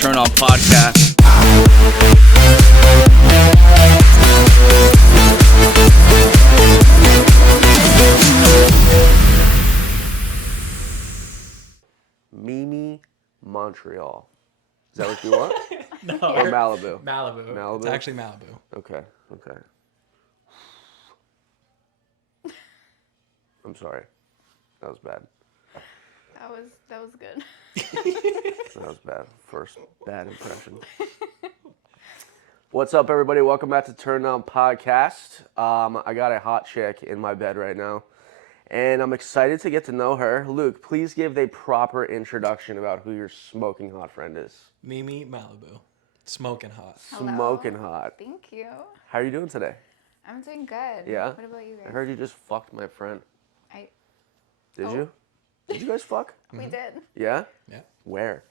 Turn On Podcast. Montreal. Is that what you want? No. Or Malibu? Malibu. It's actually Malibu. Okay. I'm sorry. That was bad. That was good. That was bad. First bad impression. What's up, everybody? Welcome back to Turned On Podcast. I got a hot chick in my bed right now, and I'm excited to get to know her. Luke, please give a proper introduction about who your smoking hot friend is. Mimi Malibu. Smoking hot. Hello. Smoking hot. Thank you. How are you doing today? I'm doing good. Yeah? What about you guys? I heard you just fucked my friend. Did Oh. you? Did you guys fuck? We did. Yeah? Yeah. Where?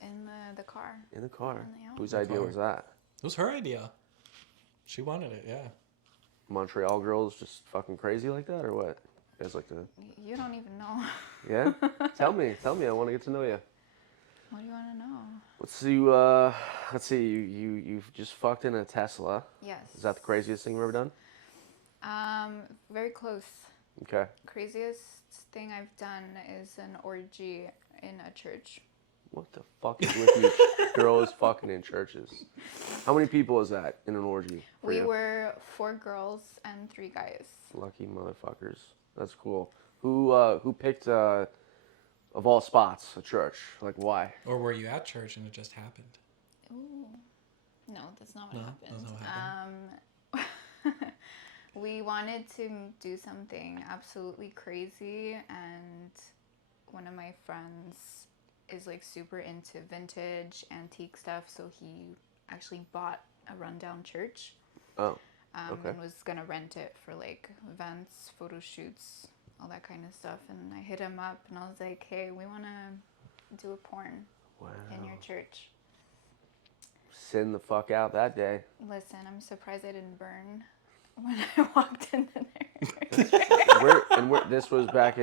In the car. In the car. Yeah. Whose idea was that? It was her idea. She wanted it, yeah. Montreal girls just fucking crazy like that, or what? You guys like to... You don't even know. Yeah? Tell me. I want to get to know you. What do you want to know? Let's see. You've just fucked in a Tesla. Yes. Is that the craziest thing you've ever done? Very close. Okay. Craziest thing I've done is an orgy in a church. What the fuck is with you girls fucking in churches? How many people is that in an orgy? We were 4 girls and 3 guys. Lucky motherfuckers. That's cool. Who picked of all spots a church? Like why? Or were you at church and it just happened? Ooh. No, that's not what happened. That's not what happened. We wanted to do something absolutely crazy, and one of my friends is like super into vintage antique stuff, so he actually bought a rundown church. Oh. Okay. And was gonna rent it for like events, photo shoots, all that kind of stuff. And I hit him up and I was like, hey, we wanna do a porn in your church. Sin the fuck out that day. Listen, I'm surprised I didn't burn when I walked in there. This was back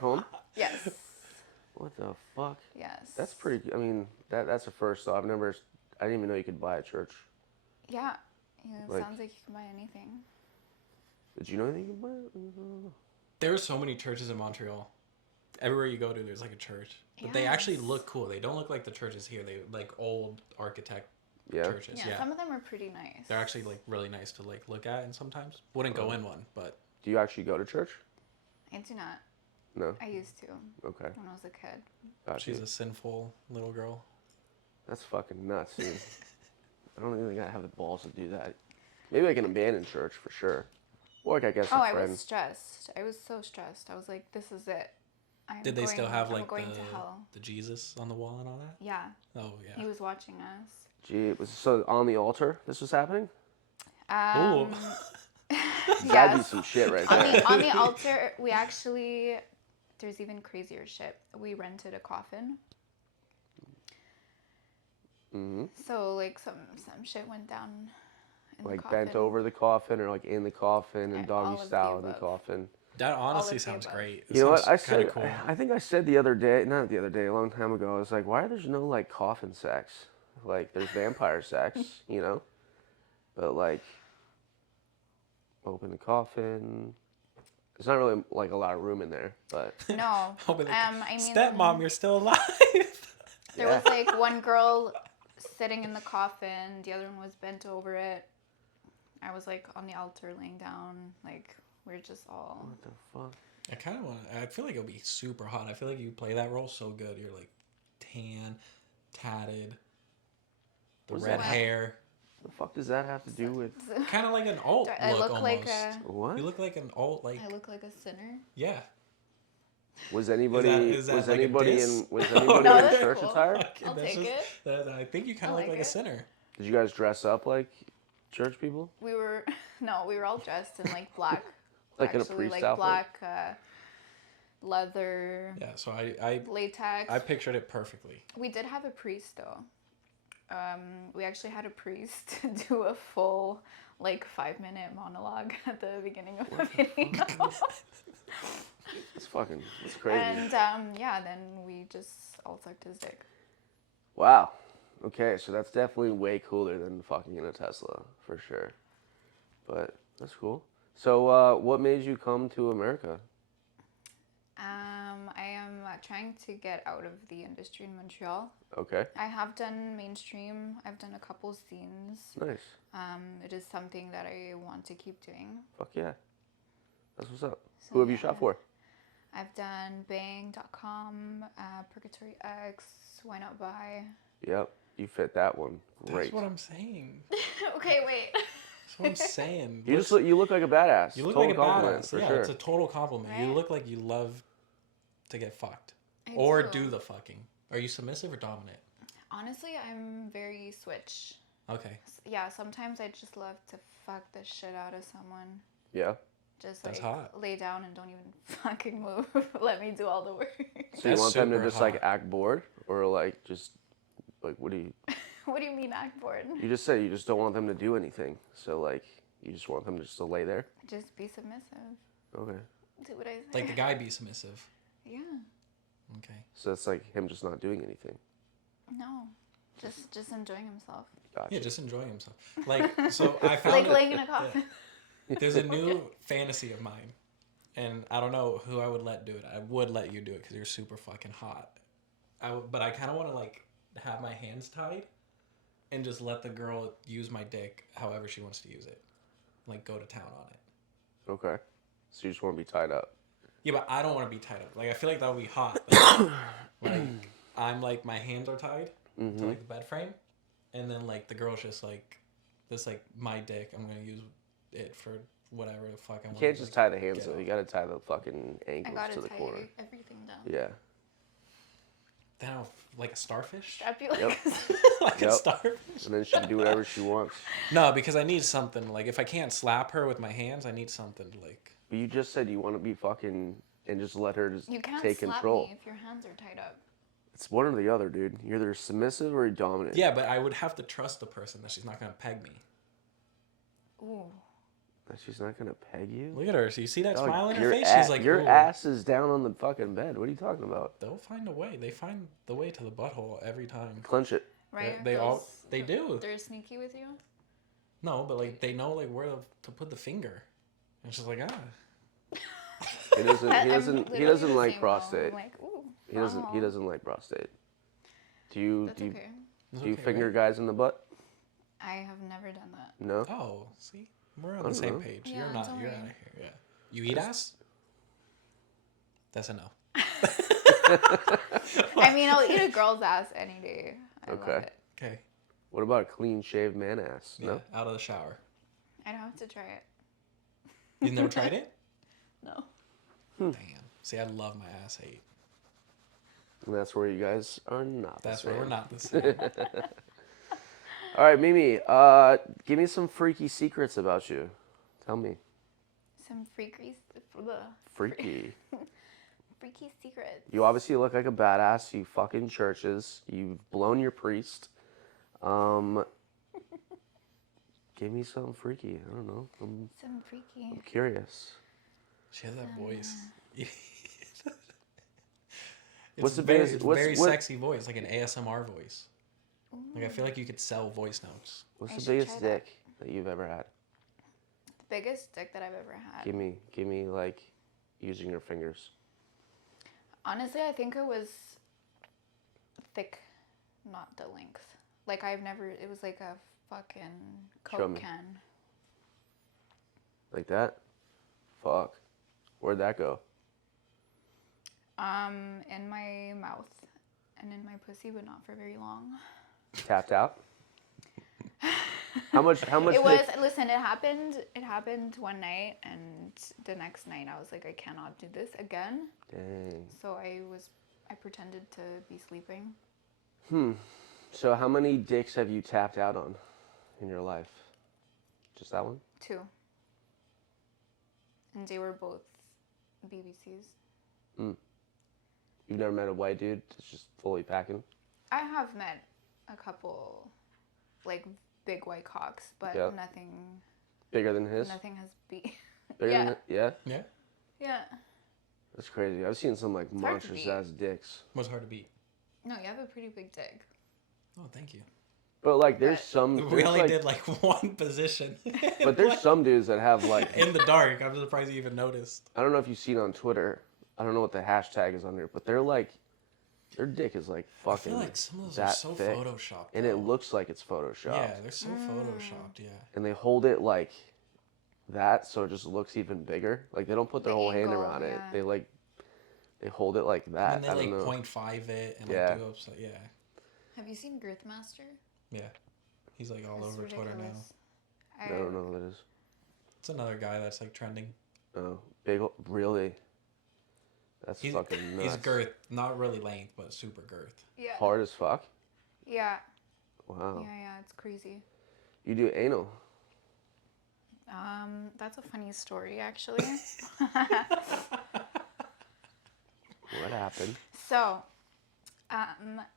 home? Yes. What the fuck? Yes. That's pretty, I mean, that's a first though. I didn't even know you could buy a church. Yeah. It sounds like you can buy anything. Did you know anything you could buy it? There are so many churches in Montreal. Everywhere you go to, there's like a church. But they actually look cool. They don't look like the churches here. They like old architect churches. Yeah, some of them are pretty nice. They're actually like really nice to like look at, and sometimes wouldn't go in one, but. Do you actually go to church? I do not. No. I used to. Okay. When I was a kid. Gotcha. She's a sinful little girl. That's fucking nuts, dude. I don't even think I have the balls to do that. Maybe I can abandon church for sure. Or like I guess a friend. I was stressed. I was so stressed. I was like, this is it. Did they still have like the Jesus on the wall and all that? Yeah. Oh yeah. He was watching us. Gee, it was so on the altar this was happening? Ooh. That'd be some shit right there. On the altar, we actually, there's even crazier shit. We rented a coffin. Mm-hmm. So like some shit went down in like the coffin. bent over the coffin or like in the coffin and doggy style in the coffin. That honestly sounds great. You know what I said? Cool. I think I said a long time ago. I was like, why there's no like coffin sex? Like there's vampire sex, you know? But like, open the coffin. There's not really like a lot of room in there, but no. I mean, stepmom, you're still alive. There was like one girl sitting in the coffin, the other one was bent over it. I was like on the altar laying down, like we're just all. What the fuck? I feel like it'll be super hot. I feel like you play that role so good. You're like tan, tatted, the red hair. The fuck does that have to do with? Kind of like an alt look almost. Like what? You look like an alt like. I look like a sinner. Yeah. Was anybody is that was like anybody a in No, church cool. attire? I'll take it. I think you kind of look like a sinner. Did you guys dress up like church people? We were all dressed in like black. Like in a priest like outfit? Black leather. Yeah, so I latex. I pictured it perfectly. We did have a priest though. We actually had a priest do a full like 5-minute monologue at the beginning of the video. That's crazy. And then we just all sucked his dick. Wow. Okay, so that's definitely way cooler than fucking in a Tesla, for sure. But that's cool. So, what made you come to America? I am trying to get out of the industry in Montreal. Okay. I have done mainstream. I've done a couple scenes. Nice. It is something that I want to keep doing. Fuck yeah. That's what's up. So, Who have you shot for? I've done Bang.com, Purgatory X, Why Not Buy. Yep, you fit that one. Great. That's what I'm saying. Okay, wait. That's what I'm saying. You look like a badass. You look Total like a compliment, badass. for Yeah, sure. it's a total compliment. Right? You look like you love to get fucked. I Or do. do the fucking. Are you submissive or dominant? Honestly, I'm very switch. Okay. Yeah, sometimes I just love to fuck the shit out of someone. Yeah. Just That's like hot. lay down and don't even fucking move. Let me do all the work. So you That's want them to super just like hot. act bored, or like just like what do you? What do you mean act bored? You just said you just don't want them to do anything. So like you just want them just to lay there. Just be submissive. Okay. Do what I say. Like the guy be submissive. Yeah. Okay. So that's like him just not doing anything. No. Just enjoying himself. Gotcha. Yeah, just enjoying himself. Like, so I found Like it- laying in a coffin. There's a new fantasy of mine, and I don't know who I would let do it. I would let you do it because you're super fucking hot. But I kind of want to like have my hands tied, and just let the girl use my dick however she wants to use it, like go to town on it. Okay. So you just want to be tied up. Yeah, but I don't want to be tied up. Like I feel like that would be hot. Like I'm like my hands are tied to like the bed frame, and then like the girl's just like this like my dick. I'm gonna use it for whatever the fuck I want. You can't just tie the hands get though. off. You gotta tie the fucking I ankles gotta to the tie corner. everything down. Yeah. Then I'll, like a starfish. Strap you like Yep. Like Yep. a starfish. And then she can do whatever she wants. No, because I need something. Like if I can't slap her with my hands, I need something to like. But you just said you want to be fucking and just let her just You can't take slap control. me if your hands are tied up. It's one or the other, dude. You're either submissive or dominant. Yeah, but I would have to trust the person that she's not gonna peg me. Ooh. That she's not gonna peg you. Look at her. So you see that Dog, smile on her your face? a- She's like, your "Ooh." ass is down on the fucking bed. What are you talking about? They'll find a way. They find the way to the butthole every time. Clench it. Right? They all they do. They're sneaky with you? No, but like they know like where to put the finger. And she's like, ah. He doesn't. He I'm doesn't. He literally doesn't the like same, though. prostate. I'm like, ooh. He doesn't. He wow. doesn't like prostate. Do you? That's do you? okay. It's Do you okay, finger right? guys in the butt? I have never done that. No. Oh, see, we're on I the don't same know. page. Yeah, You're not. don't You're worry. out of here. Yeah. You eat ass? That's a no. I mean, I'll eat a girl's ass any day. I Okay. love it. Okay. What about a clean shaved man ass? Yeah. No. Out of the shower. I'd have to try it. You've never tried it? No. Damn. See, I love my ass hate. And that's where you guys are not. That's the where we're same. not the same. All right, Mimi. Give me some freaky secrets about you. Tell me. Some freaky Freaky. secrets. You obviously look like a badass. You fuck in churches. You've blown your priest. Give me something freaky. I don't know. I'm Some freaky. curious. She has that voice. What's the very, biggest- it's what's- very what- sexy voice, like an ASMR voice. Like I feel like you could sell voice notes. What's I the should biggest try that. dick that you've ever had? The biggest dick that I've ever had. Give me like using your fingers. Honestly, I think it was thick, not the length. Like it was like a fucking Show Coke me. can. Like that? Fuck. Where'd that go? In my mouth and in my pussy, but not for very long. Tapped out? How much It dick- was, listen, it happened one night, and the next night I was like, I cannot do this again. Dang. So I pretended to be sleeping. So how many dicks have you tapped out on in your life? Just that one? 2. And they were both BBCs. You've never met a white dude that's just fully packing? I have met a couple, like, big white cocks, but Yeah. nothing Bigger than his? has beat. Bigger Yeah. than yeah? Yeah. Yeah. That's crazy. I've seen some like hard to monstrous beat. ass dicks. What's hard to beat? No, you have a pretty big dick. Oh, thank you. But like, there's But- some. We There's, only like, did like one position. But there's some dudes that have like. in the dark. I'm surprised you even noticed. I don't know if you've seen on Twitter. I don't know what the hashtag is under, but they're like, their dick is like I fucking feel like some of those that are so thick, photoshopped. and though. it looks like it's photoshopped. Yeah, they're so photoshopped. Yeah. And they hold it like that, so it just looks even bigger. Like they don't put their The whole hand angle, around it. yeah. They hold it like that. And then I they don't like know. 0.5 it and Yeah. like do upside. Yeah. Have you seen Girthmaster? Yeah. He's like all It's over Twitter now. ridiculous. I don't know who that is. It's another guy that's like trending. Oh, really? That's He's, fucking nuts. he's girth, not really length, but super girth. Yeah. Hard as fuck. Yeah. Wow. Yeah, it's crazy. You do anal. That's a funny story actually. What happened? So,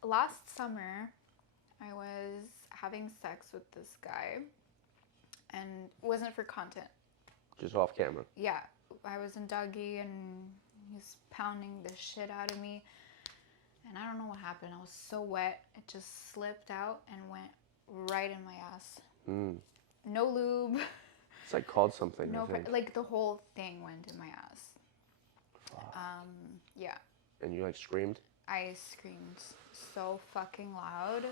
last summer, I was having sex with this guy, and it wasn't for content. Just off camera. Yeah, I was in Dougie, and he's pounding the shit out of me, and I don't know what happened. I was so wet, it just slipped out and went right in my ass. Mm. No lube. It's like called something. No, I think. like the whole thing went in my ass. Yeah. And you like screamed. I screamed so fucking loud.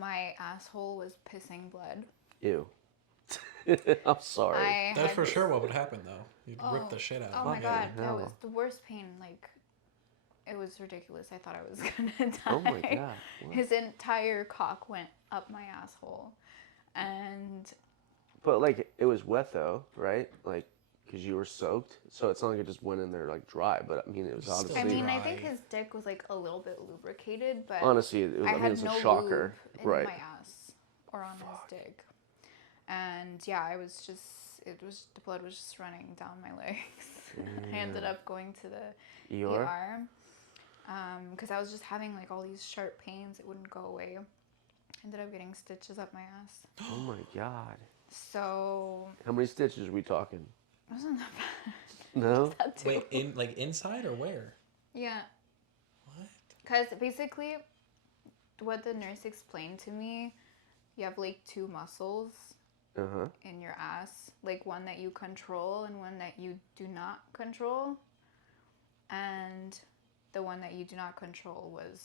My asshole was pissing blood. Ew. I'm sorry. I That's had for this- sure what would happen though. You'd rip Oh, the shit out Oh of my it. god, that hell. was the worst pain. Like, it was ridiculous. I thought I was gonna die. Oh my god. What? His entire cock went up my asshole, and But like it was wet though, right? Like, cause you were soaked, so it's not like it just went in there like dry. But I mean, it was Still obviously. I mean, I think dry. his dick was like a little bit lubricated, but honestly, it was, I I mean, had it's no a shocker, lube in right? my ass or on his dick, and yeah, I was just. The blood was just running down my legs. I ended up going to the ER. because I was just having like all these sharp pains. It wouldn't go away. Ended up getting stitches up my ass. Oh my god. So How many stitches are we talking? it wasn't that bad. No. That too. Wait, in like inside or where? Yeah, What? because basically, what the nurse explained to me, you have like two muscles Uh huh. in your ass, like one that you control and one that you do not control, and the one that you do not control was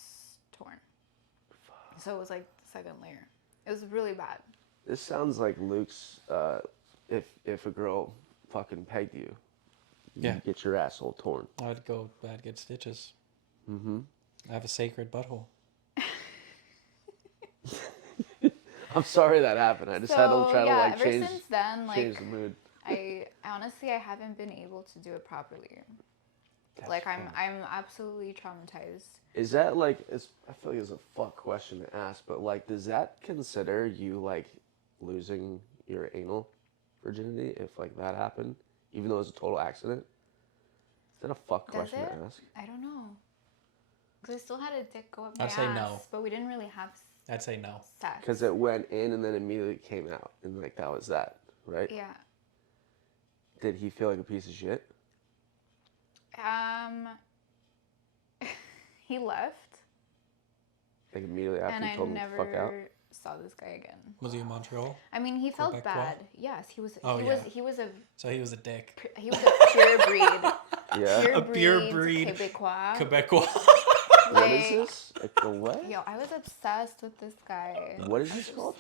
torn. So it was like the second layer. It was really bad. This sounds like Luke's. If a girl fucking pegged you, Yeah. you'd get your asshole torn. I'd get stitches. Mm-hmm. I have a sacred butthole. I'm sorry that happened. I just had to try to like ever change since then, change like the mood. I honestly I haven't been able to do it properly. That's Like fun. I'm absolutely traumatized. Is that like? I feel like it's a fuck question to ask, but like, does that consider you like losing your anal virginity if like that happened, even though it's a total accident? Is that a fuck Does question it? to ask? I don't know. Cause I still had a dick go up my I'd say ass, no. but we didn't really have I'd say no. sex. Because it went in and then immediately came out, and like that was that, right? Yeah. Did he feel like a piece of shit? He left, Like immediately after and you I told him to fuck out? never saw this guy again. Was he in Montreal? I mean, he felt Quebecois? bad. Yes, he was. Oh, he yeah. was. He was a. So he was a dick. He was a pure breed. Yeah. Pure A pure breed Quebecois. Quebecois. What is this? Like the what? Yo, I was obsessed with this guy. What is this called?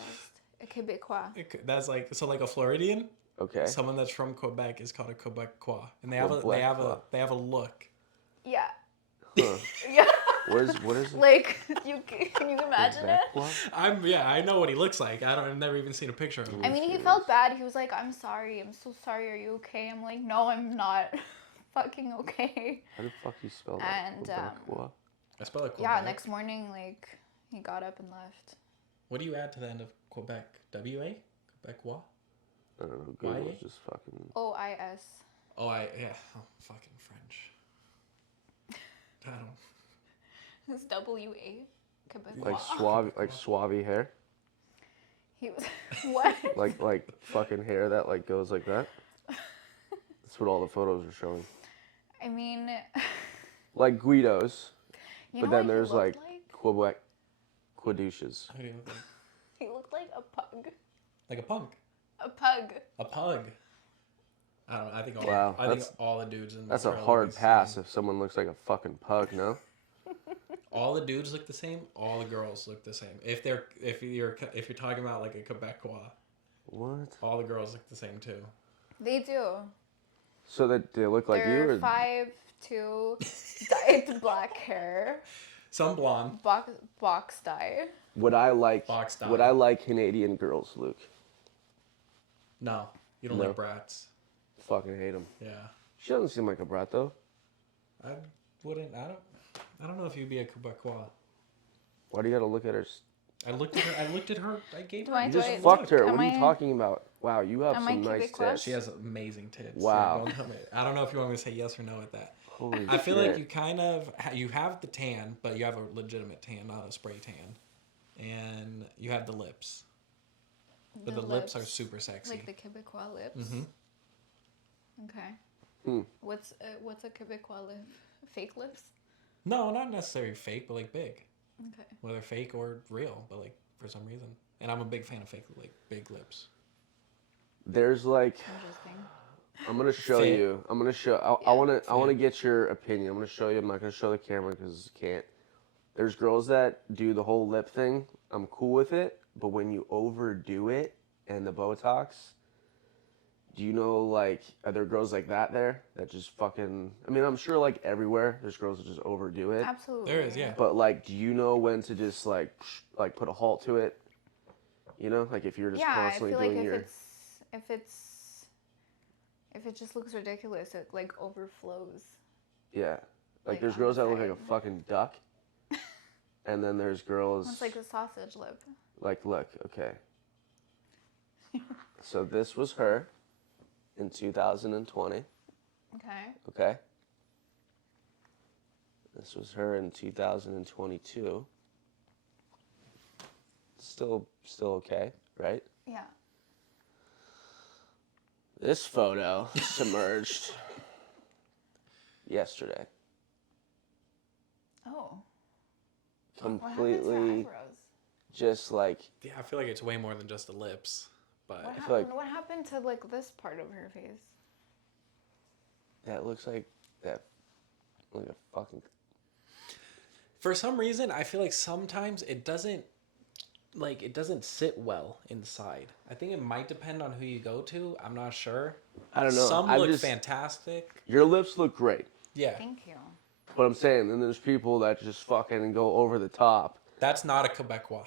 Obsessed. A Quebecois. That's like like a Floridian. Okay. Someone that's from Quebec is called a Quebecois, and they Quebecois. have a look. Yeah. Huh. Yeah. What is it? Like can you imagine it? Quebecois? I know what he looks like. I've never even seen a picture of him. I mean, he felt bad. He was like, "I'm sorry. I'm so sorry. Are you okay?" I'm like, "No, I'm not. Fucking okay." How the fuck you spell that? And, Quebecois? I spell it Quebec. Yeah. Next morning, like, he got up and left. What do you add to the end of Quebec? W-A? Quebecois? I don't know. Google's Why? just fucking. OIS. Oh, fucking French. I don't. It's WA. Quebecois. Like suave hair, He was what? like fucking hair that like goes like that. That's what all the photos are showing. I mean, Like Guidos, you but know then what he there's like looked Quebec Quedouches. How do you look like? A pug. Like a punk. A pug. A pug. I don't know. I think all, Wow, I think all the dudes in That's a Montreal hard look the pass same. if someone looks like a fucking pug, no? All the dudes look the same. All the girls look the same. If you're talking about like a Quebecois, What? all the girls look the same too. They do. So that they look like you, They're or 5'2", dyed black hair, Some blonde. box dye. would I like? Box style. Would I like Canadian girls, Luke? No, you don't No. like brats. Fucking hate them. Yeah, She doesn't seem like a brat though. I wouldn't. I don't know if you'd be a Quebecois. Why do you gotta look at her? I looked at her. I gave Do her. I- You do just I- fucked her. am What are you I- talking about? Wow, you have am I some nice Quebecois? tits. She has amazing tits. Wow. Yeah, don't tell me. I don't know if you want me to say yes or no at that. Holy I feel shit. like you kind of you have the tan, but you have a legitimate tan, not a spray tan, and you have the lips. But the lips are super sexy. Like the Quebecois lips. Mhm. Okay. Hmm. What's a Quebecois lip? Fake lips? No, not necessarily fake, but like big. Okay. Whether fake or real, but like for some reason. And I'm a big fan of fake, like big lips. There's like, Interesting. I'm gonna show Fit. you. I'm gonna show. I wanna get your opinion. I'm gonna show you. I'm not gonna show the camera because you can't. There's girls that do the whole lip thing. I'm cool with it, but when you overdo it and the Botox, do you know, like, are there girls like that there that just fucking? I mean, I'm sure like everywhere there's girls that just overdo it. Absolutely. There is, yeah. But like, do you know when to just like put a halt to it? You know, like if you're just Yeah, I constantly feel like doing if it just looks ridiculous, it like overflows. yeah, like like, there's on girls the that look like a side. fucking duck, and then there's girls It's like the sausage lip. like look, okay. So this was her in 2020. Okay. Okay. This was her in 2022. Still okay, right? Yeah. This photo submerged yesterday. Oh. What happened to her Completely eyebrows? just like, Yeah, I feel like it's way more than just the lips. But What feel happened? like- What happened to like this part of her face? that looks like that, like a fucking, for some reason, I feel like sometimes it doesn't sit well inside. I think it might depend on who you go to. I'm not sure. I don't know. Some I'm look just- fantastic. Your lips look great. Yeah, Thank you. But I'm saying, then there's people that just fucking go over the top. that's not a Quebecois.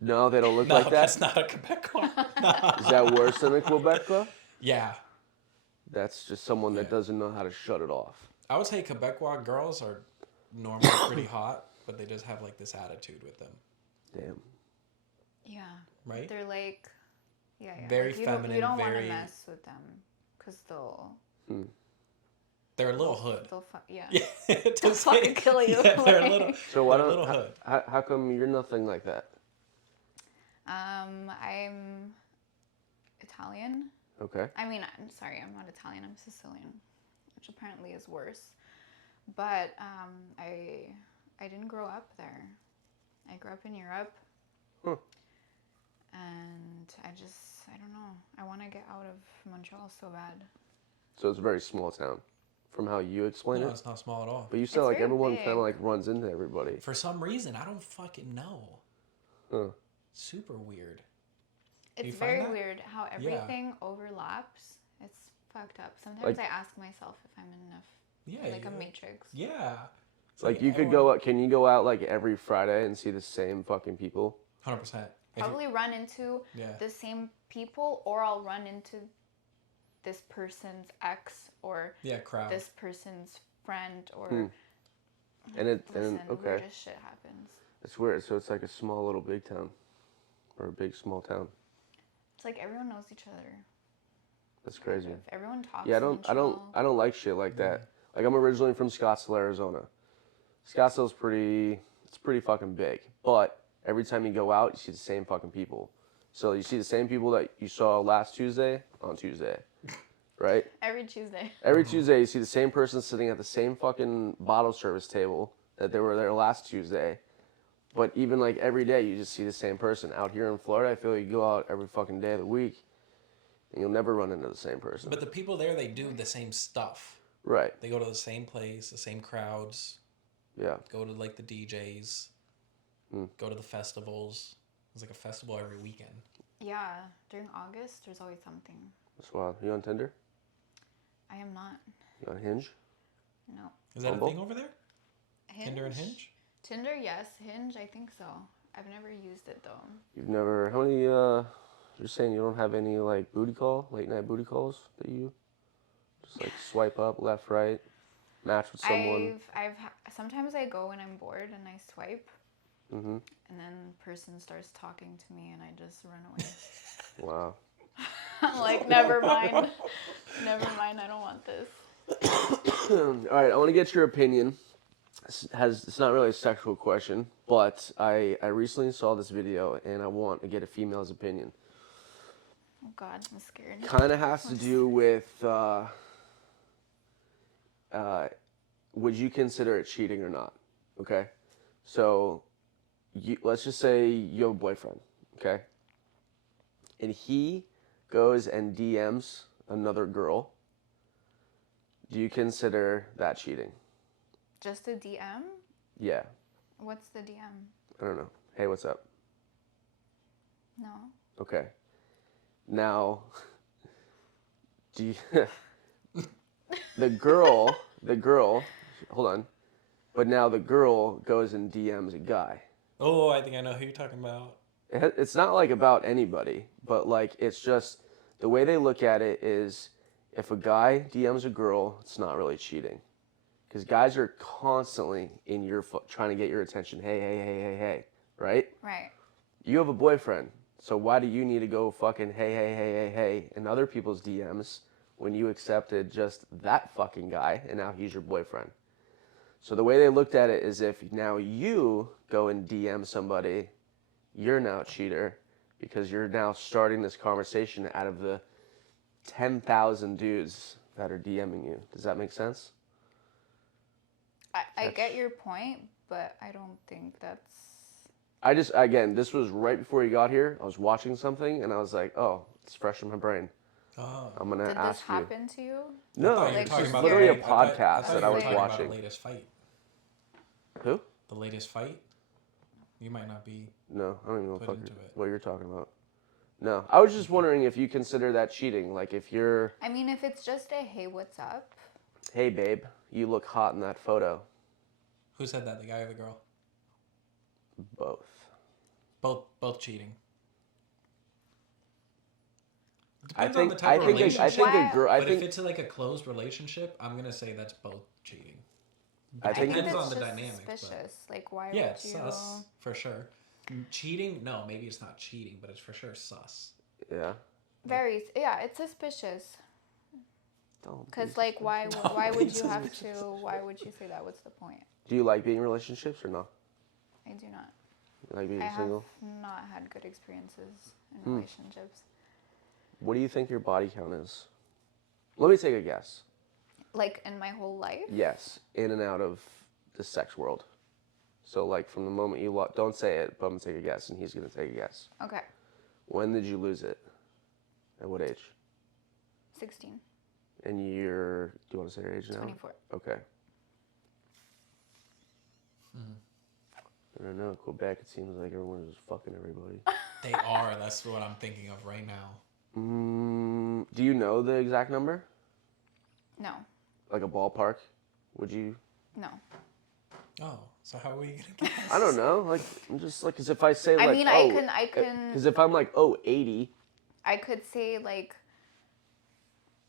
No, they don't look No, like that. that's not a Quebecois. Is that worse than a Quebecois? Yeah, That's just someone that Yeah. doesn't know how to shut it off. I would say Quebecois girls are normally pretty hot, but they just have like this attitude with them, Damn. Yeah. right? They're like, yeah. Very like, feminine, You don't want very- to mess with them, cause they'll They're a little hood. yeah. Yeah, They'll fucking kill you. Yeah, they're a little. So why they're a don't? little hood. How come you're nothing like that? I'm Italian. Okay. I mean, I'm sorry, I'm not Italian. I'm Sicilian, which apparently is worse. But I didn't grow up there. I grew up in Europe. Huh. And I don't know. I want to get out of Montreal so bad. So it's a very small town, from how you explain No, it. it's not small at all. But you said It's like very everyone big. kind of like runs into everybody. For some reason, I don't fucking know. Huh. Super weird. It's you find very that? weird how everything overlaps. It's fucked up. Sometimes Like- I ask myself if I'm in enough, Yeah. like a you- matrix. Yeah. It's Like you could go out. Can you go out like every Friday and see the same fucking people? 100%. Probably run into Yeah. the same people, or I'll run into this person's ex or Yeah, crowd. this person's friend or And it listen, and okay, weirdest shit happens. it's weird. So it's like a small little big town, or a big small town. It's like everyone knows each other. That's crazy. If everyone talks. Yeah, I in don't Montreal. like shit like that. Like I'm originally from Scottsdale, Arizona. Scottsdale's pretty fucking big. But every time you go out, you see the same fucking people. So you see the same people that you saw last Tuesday on Tuesday, right? Every Tuesday. Every Tuesday you see the same person sitting at the same fucking bottle service table that they were there last Tuesday. But even like every day, you just see the same person. Out here in Florida, I feel like you go out every fucking day of the week, and you'll never run into the same person. But the people there, they do the same stuff. Right. They go to the same place, the same crowds. Yeah. Go to like the DJs. Go to the festivals. There's like a festival every weekend. Yeah, during August, there's always something. That's wild. You on Tinder? I am not. You on Hinge? No. Is that Bumble? a thing over there? Hinge? Tinder and Hinge? Tinder, yes. Hinge, I think so. I've never used it though. You've never. How many? You're saying you don't have any like late night booty calls that you just like swipe up left, right, match with someone. Sometimes I go when I'm bored and I swipe, Mm-hmm. and then the person starts talking to me and I just run away. Wow. I'm like, never mind. Never mind, I don't want this. All right, I want to get your opinion. It's not really a sexual question, but I recently saw this video and I want to get a female's opinion. Oh God, I'm scared. Kind of has to do with would you consider it cheating or not? Okay, so let's just say you have a boyfriend, okay, and he goes and DMs another girl. Do you consider that cheating? Just a DM? Yeah. What's the DM? I don't know. Hey, what's up? No. Okay. Now, do you, the girl, hold on. But now the girl goes and DMs a guy. Oh, I think I know who you're talking about. It's not like about anybody, but like it's just the way they look at it is if a guy DMs a girl, it's not really cheating. Because guys are constantly in your trying to get your attention. Hey, right? Right. You have a boyfriend, so why do you need to go fucking hey in other people's DMs when you accepted just that fucking guy and now he's your boyfriend? So the way they looked at it is if now you go and DM somebody, you're now a cheater because you're now starting this conversation out of the 10,000 dudes that are DMing you. Does that make sense? I get your point, but I don't think that's... Again, this was right before you got here. I was watching something and I was like, oh, it's fresh in my brain. Oh. I'm going to Did ask this happen to you? No, I thought you were it's talking just about literally a the- I thought- podcast that I was talking about watching. the latest fight. Who? The latest fight? You might not be... No, I don't even know Put into it. what you're talking about. No, I was just wondering if you consider that cheating. Like if you're, I mean, if it's just a hey, what's up? hey babe, you look hot in that photo. Who said that? The guy or the girl? Both. Both cheating. I Depends on think the type of relationship. a girl. But if it's like a closed relationship, I'm gonna say that's both cheating. I think depends that's on the just dynamic. suspicious. Like, why Yeah, would it's you... sus for sure. Cheating? No, maybe it's not cheating, but it's for sure sus. Yeah. Yeah, it's suspicious. Don't be Because, like, why would you have to... Why would you say that? What's the point? Do you like being in relationships or no? I do not. You like being I have single? not had good experiences in relationships. What do you think your body count is? Let me take a guess. Like, in my whole life? Yes, in and out of the sex world. So like from the moment you don't say it, but I'm gonna take a guess, and he's gonna take a guess. Okay. When did you lose it? At what age? 16. And do you want to say your age now? 24. Okay. I don't know. Quebec, it seems like everyone is fucking everybody. They are. That's what I'm thinking of right now. Do you know the exact number? No. Like a ballpark? Would you? No. Oh, so how are we gonna guess? I don't know. Like, I'm just like, because if I say like, I mean, I can. Because if I'm like, 80. I could say, like,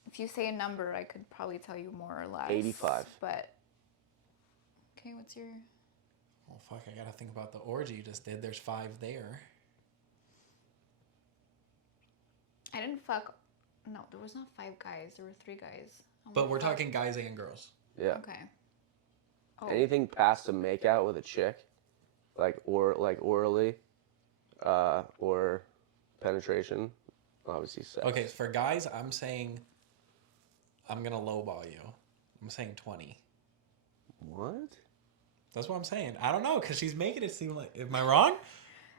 if you say a number, I could probably tell you more or less. 85. But, okay, what's your... Oh, fuck, I gotta think about the orgy you just did. There's 5 there. I didn't fuck... No, there was not 5 guys. There were 3 guys. Oh But my we're fuck. talking guys and girls. Yeah. Okay. Oh. Anything past a makeout with a chick, like orally, or penetration, obviously sex. Okay, for guys, I'm saying I'm gonna lowball you. I'm saying 20. What? That's what I'm saying. I don't know, because she's making it seem like... Am I wrong?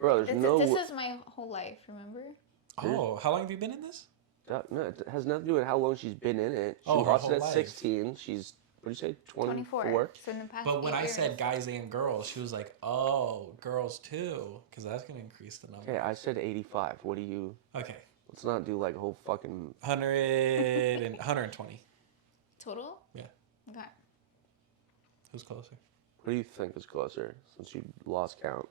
Bro, there's no... This is my whole life, remember? Oh, how long have you been in this? No, it has nothing to do with how long she's been in it. She Oh, her lost it whole at life. 16. She's, what did you say, 24? So in the past But when 8 I years. said guys and girls, she was like, oh, girls too. Because that's going to increase the number. Okay, I said 85. What do you... Okay. Let's not do like a whole fucking... 100 and 120. Total? Yeah. Okay. Who's closer? What do you think is closer since you lost count?